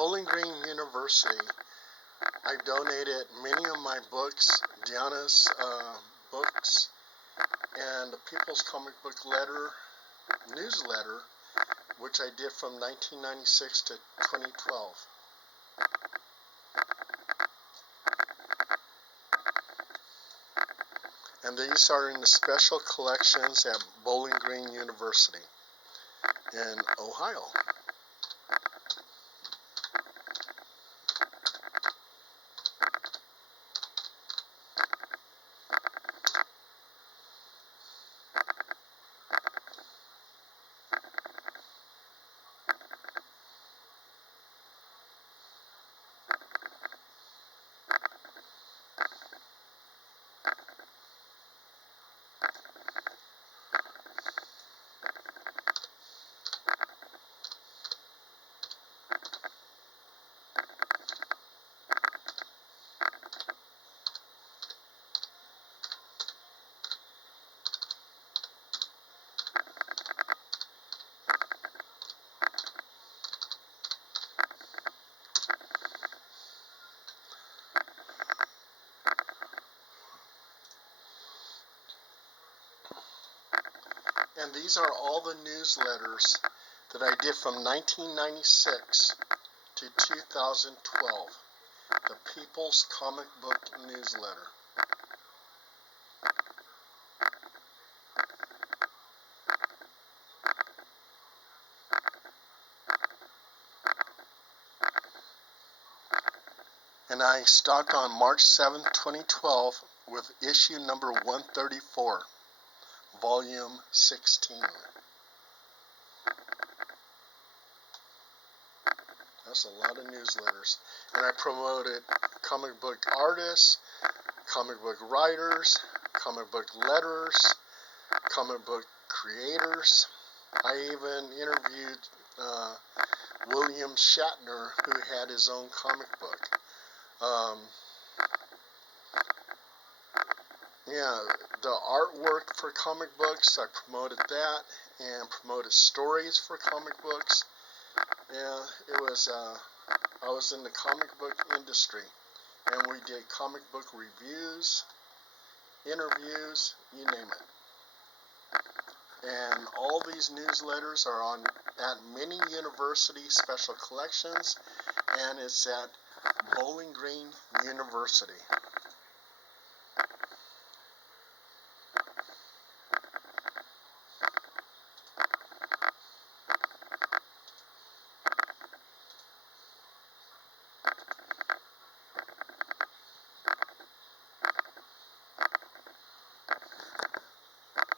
Bowling Green University, I donated many of my books, Deanna's books, and the People's Comic Book newsletter, which I did from 1996 to 2012. And these are in the special collections at Bowling Green University in Ohio. And these are all the newsletters that I did from 1996 to 2012. The People's Comic Book Newsletter. And I stopped on March 7, 2012 with issue number 134, volume 16. That's a lot of newsletters. And I promoted comic book artists, comic book writers, comic book letterers, comic book creators. I even interviewed William Shatner, who had his own comic book. Yeah, the artwork for comic books, I promoted that, and promoted stories for comic books. Yeah, it was, I was in the comic book industry, and we did comic book reviews, interviews, you name it. And all these newsletters are on at many university special collections, and it's at Bowling Green University.